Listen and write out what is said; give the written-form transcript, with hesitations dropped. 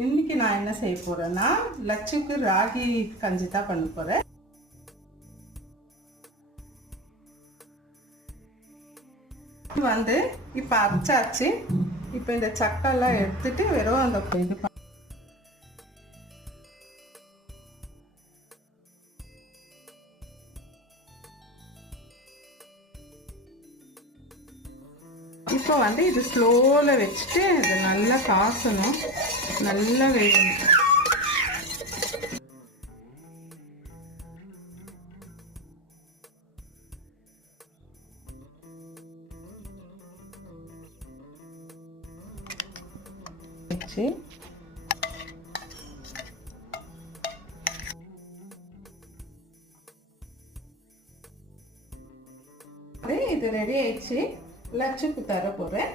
இன்னைக்கு நான் என்ன செய்ய போறேன்னா லட்சுக்கு ராகி கஞ்சி தான் பண்ண போறேன். வந்து இப்ப அரைச்சாச்சு. இப்ப இந்த சக்கெல்லாம் எடுத்துட்டு வெறும் அந்த இது இப்போ வந்து இது ஸ்லோவில் வச்சுட்டு இது நல்லா காசணும், நல்லா வேகணும். வச்சு இது ரெடி ஆயிடுச்சு. லட்சுக்கு தர போறேன்.